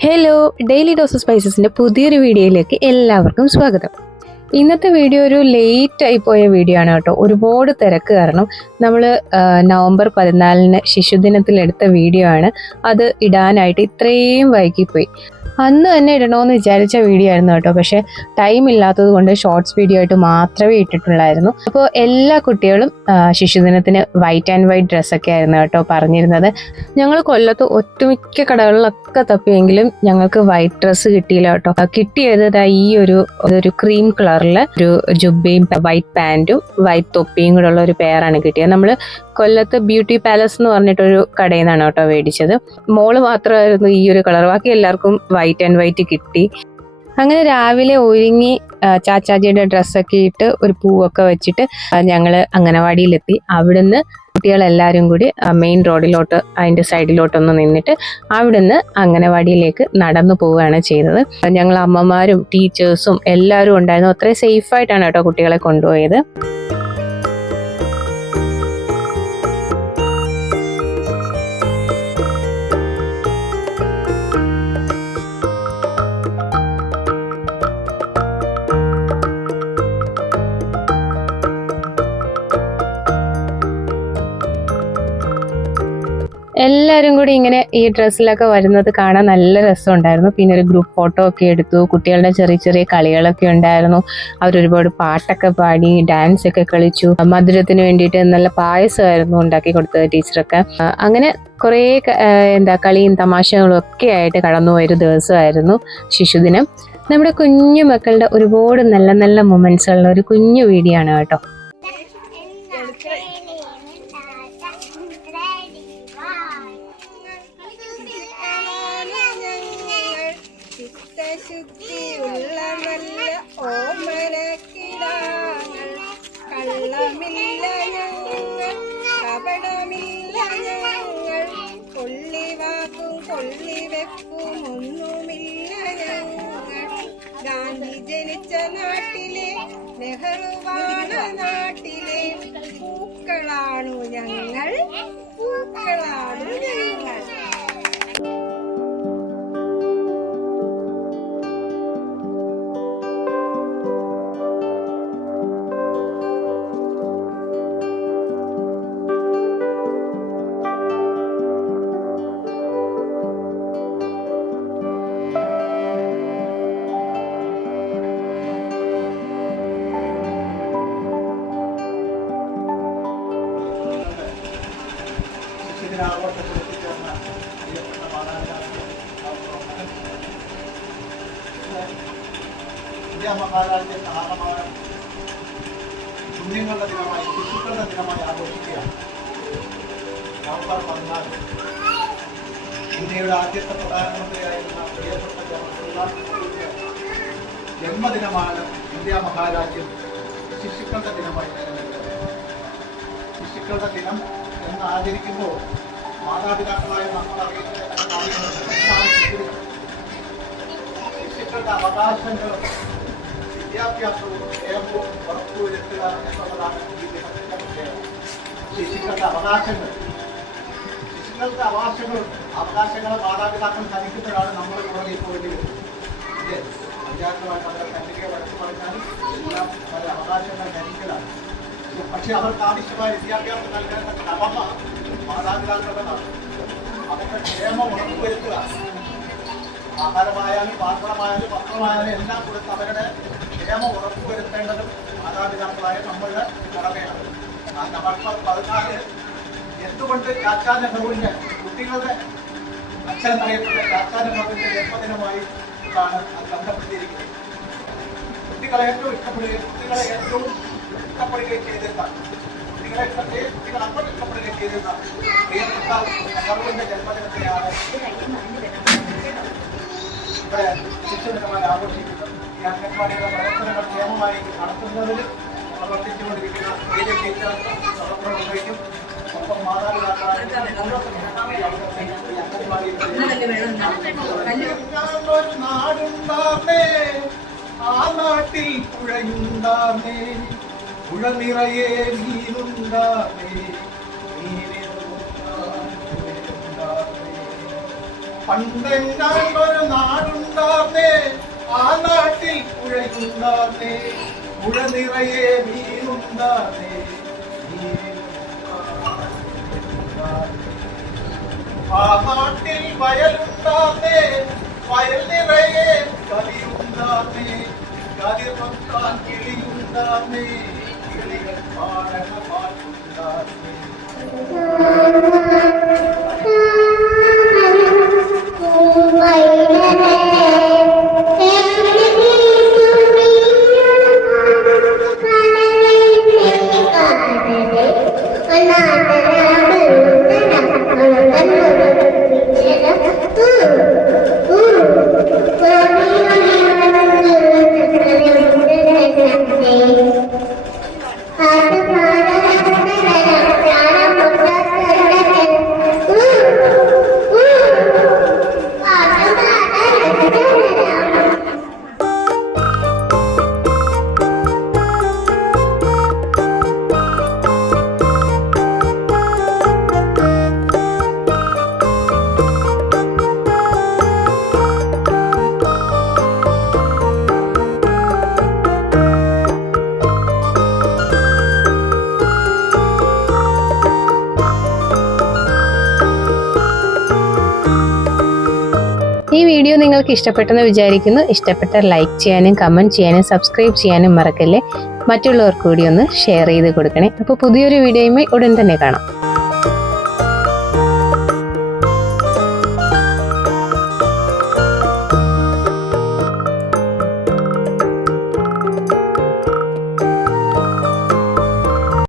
Hello, daily dose സ്പൈസസിൻ്റെ പുതിയൊരു വീഡിയോയിലേക്ക് എല്ലാവർക്കും സ്വാഗതം. ഇന്നത്തെ വീഡിയോ ഒരു ലേറ്റ് ആയി പോയ വീഡിയോ ആണ് കേട്ടോ. ഒരുപാട് തിരക്ക് കാരണം നമ്മൾ നവംബർ 14 ശിശുദിനത്തിലെടുത്ത വീഡിയോ ആണ്. അത് ഇടാനായിട്ട് ഇത്രയും വൈകിപ്പോയി. അന്ന് തന്നെ ഇടണമെന്ന് വിചാരിച്ച വീഡിയോ ആയിരുന്നു കേട്ടോ. പക്ഷേ ടൈം ഇല്ലാത്തത് കൊണ്ട് ഷോർട്സ് വീഡിയോ ആയിട്ട് മാത്രമേ ഇട്ടിട്ടുള്ളായിരുന്നു. അപ്പോൾ എല്ലാ കുട്ടികളും ശിശുദിനത്തിന് വൈറ്റ് ആൻഡ് വൈറ്റ് ഡ്രസ്സൊക്കെ ആയിരുന്നു കേട്ടോ പറഞ്ഞിരുന്നത്. ഞങ്ങൾ കൊല്ലത്ത് ഒട്ടുമിക്ക കടകളിലൊക്കെ തപ്പിയെങ്കിലും ഞങ്ങൾക്ക് വൈറ്റ് ഡ്രസ്സ് കിട്ടിയില്ല കേട്ടോ. കിട്ടിയത് ഈ ഒരു ക്രീം കളറിൽ ഒരു ജുബയും വൈറ്റ് പാൻറ്റും വൈറ്റ് തൊപ്പിയും കൂടെ ഉള്ള ഒരു പെയറാണ് കിട്ടിയത്. നമ്മൾ കൊല്ലത്ത് ബ്യൂട്ടി പാലസ് എന്ന് പറഞ്ഞിട്ടൊരു കടയിൽ നിന്നാണ് കേട്ടോ മേടിച്ചത്. മോള് മാത്രമായിരുന്നു ഈ ഒരു കളർ, ബാക്കി എല്ലാവർക്കും വൈറ്റ് ആൻഡ് വൈറ്റ് കിട്ടി. അങ്ങനെ രാവിലെ ഒരുങ്ങി ചാച്ചാജിയുടെ ഡ്രസ്സൊക്കെ ഇട്ട് ഒരു പൂവൊക്കെ വെച്ചിട്ട് ഞങ്ങൾ അംഗനവാടിയിലെത്തി. അവിടുന്ന് കുട്ടികളെല്ലാവരും കൂടി മെയിൻ റോഡിലോട്ട് അതിൻ്റെ സൈഡിലോട്ടൊന്ന് നിന്നിട്ട് അവിടുന്ന് അംഗനവാടിയിലേക്ക് നടന്നു പോവുകയാണ് ചെയ്തത്. ഞങ്ങൾ അമ്മമാരും ടീച്ചേഴ്സും എല്ലാവരും ഉണ്ടായിരുന്നു. അത്രയും സേഫായിട്ടാണ് കേട്ടോ കുട്ടികളെ കൊണ്ടുപോയത്. എല്ലാവരും കൂടി ഇങ്ങനെ ഈ ഡ്രസ്സിലൊക്കെ വരുന്നത് കാണാൻ നല്ല രസമുണ്ടായിരുന്നു. പിന്നെ ഒരു ഗ്രൂപ്പ് ഫോട്ടോ ഒക്കെ എടുത്തു. കുട്ടികളുടെ ചെറിയ ചെറിയ കളികളൊക്കെ ഉണ്ടായിരുന്നു. അവരൊരുപാട് പാട്ടൊക്കെ പാടി ഡാൻസ് ഒക്കെ കളിച്ചു. മധുരത്തിന് വേണ്ടിയിട്ട് നല്ല പായസമായിരുന്നു ഉണ്ടാക്കി കൊടുത്തത് ടീച്ചറൊക്കെ. അങ്ങനെ കുറേ കളിയും തമാശകളും ഒക്കെ ആയിട്ട് കടന്നുപോയൊരു ദിവസമായിരുന്നു ശിശുദിനം. നമ്മുടെ കുഞ്ഞു മക്കളുടെ ഒരുപാട് നല്ല നല്ല മൊമെന്റ്സ് ഉള്ള ഒരു കുഞ്ഞു വീഡിയോ ആണ് കേട്ടോ. ശുദ്ധിയുള്ള നല്ല ഓമനക്കിടാങ്ങൾ, കള്ളമില്ല ഞങ്ങൾ, കപടമില്ല ഞങ്ങൾ, കൊള്ളിവാക്കും കൊള്ളിവെപ്പും ഒന്നുമില്ല ഞങ്ങൾ. ഗാന്ധി ജനിച്ച നാട്ടിലെ നെഹ്റുവാണ നാട്ടിലെ പൂക്കളാണു ഞങ്ങൾ, പൂക്കളാണു ഞങ്ങൾ. ഇന്ത്യ മഹാരാജ്യത്തെ ആഹ്ലാദം കുഞ്ഞുങ്ങളുടെ ദിനമായി, ശിശുക്കളുടെ ദിനമായി ആഘോഷിക്കുകയാണ്. നവംബർ 14 ഇന്ത്യയുടെ ആദ്യത്തെ പ്രധാനമന്ത്രിയായിരുന്ന പ്രിയപ്പെട്ട ജവഹർലാൽ നെഹ്റുവിന്റെ ജന്മദിനമാണ് ഇന്ത്യ മഹാരാജ്യം ശിശുക്കളുടെ ദിനമായി നിലനിൽക്കുന്നത്. ശിശുക്കളുടെ ദിനം എന്ന് ആചരിക്കുമ്പോൾ മാതാപിതാക്കളായ നമ്മൾ അറിയുന്നത് ശിശുക്കളുടെ അവകാശങ്ങളും വിദ്യാഭ്യാസവും ക്ഷേമവും ഉറപ്പുവരുത്തുക എന്നുള്ളതാണ് ഈ ദിനത്തിന്റെ പ്രത്യേകത. ശിശുക്കളുടെ അവകാശങ്ങളെ മാതാപിതാക്കൾ ധരിക്കുമ്പോഴാണ് നമ്മൾ പുറകെ പോയി വരുന്നത്. ഇത് പഞ്ചായത്തുമായിട്ട് അവരെ തന്നിയെ വഴക്ക് പറഞ്ഞാലും എല്ലാം പല അവകാശങ്ങൾ ധരിക്കലാണ്. പക്ഷെ അവർക്ക് ആവശ്യമായ വിദ്യാഭ്യാസം നൽകേണ്ട കടമ മാതാപിതാക്കളുടേതാണ്. അവരുടെ ക്ഷേമം ഉറപ്പുവരുത്തുക. ആഹാരമായാലും പാത്രമായാലും വസ്ത്രമായാലും എല്ലാം കൊടുത്ത് അവരുടെ ക്ഷേമം ഉറപ്പുവരുത്തേണ്ടതും മാതാപിതാക്കളായ നമ്മളുടെ കടമയാണ്. ആ നവംബർ 14 എന്തുകൊണ്ട് ചാച്ചാ നെഹ്റുവിന്റെ, കുട്ടികളുടെ അച്ഛൻ എന്നറിയപ്പെട്ട ചാച്ചാ നെഹ്റുവിന്റെ ജന്മദിനമായി ആണ് അത് ബന്ധപ്പെട്ടിരിക്കുന്നത്. കുട്ടികളെ ഏറ്റവും ഇഷ്ടപ്പെടുകയും കുട്ടികളെ ചെയ്തിരുന്ന, കുട്ടികൾ അങ്ങോട്ട് ഇഷ്ടപ്പെടുകയും ചെയ്തിരുന്ന പ്രിയപ്പെട്ട നെഹ്റുവിന്റെ ജന്മദിനത്തെയാണ് ഇവിടെ ശിശുദിനമായി ആഘോഷിക്കുന്നത്. ഈ അംഗൻവാടിയുടെ പ്രവർത്തനങ്ങൾ ക്ഷേമമായി നടത്തുന്നതിൽ പ്രവർത്തിച്ചുകൊണ്ടിരിക്കുന്ന ടീച്ചർക്കും സഹപ്രവർത്തകർക്കും ഒപ്പം മാതാപിതാക്കളായ നാടുണ്ടാമേ, ആ നാട്ടിൽ പുഴയുണ്ടാമേ, പുഴ നിറയെ നീരുണ്ടാമേ, നീരിൽ പണ്ടെങ്ങാണ്ടൊരു നാടുണ്ടാർന്നേ, ആ നാട്ടിൽ പുഴയുണ്ടാർന്നേ, പുഴ നിറയെ മീനുണ്ടാർന്നേ, ആ നാട്ടിൽ വയലുണ്ടാർന്നേ, വയൽ നിറയെ കതിരുണ്ടാർന്നേ, കതിർ നോക്കാൻ കിളിയുണ്ടാർന്നേ, കിളികൾ പാടണ പാട്ടുണ്ടാർന്നേ. ഈ വീഡിയോ നിങ്ങൾക്ക് ഇഷ്ടപ്പെട്ടെന്ന് വിചാരിക്കുന്നു. ഇഷ്ടപ്പെട്ടാൽ ലൈക്ക് ചെയ്യാനും കമൻറ്റ് ചെയ്യാനും സബ്സ്ക്രൈബ് ചെയ്യാനും മറക്കല്ലേ. മറ്റുള്ളവർക്ക് കൂടി ഒന്ന് ഷെയർ ചെയ്ത് കൊടുക്കണേ. അപ്പോൾ പുതിയൊരു വീഡിയോയുമായി ഉടൻ തന്നെ കാണാം.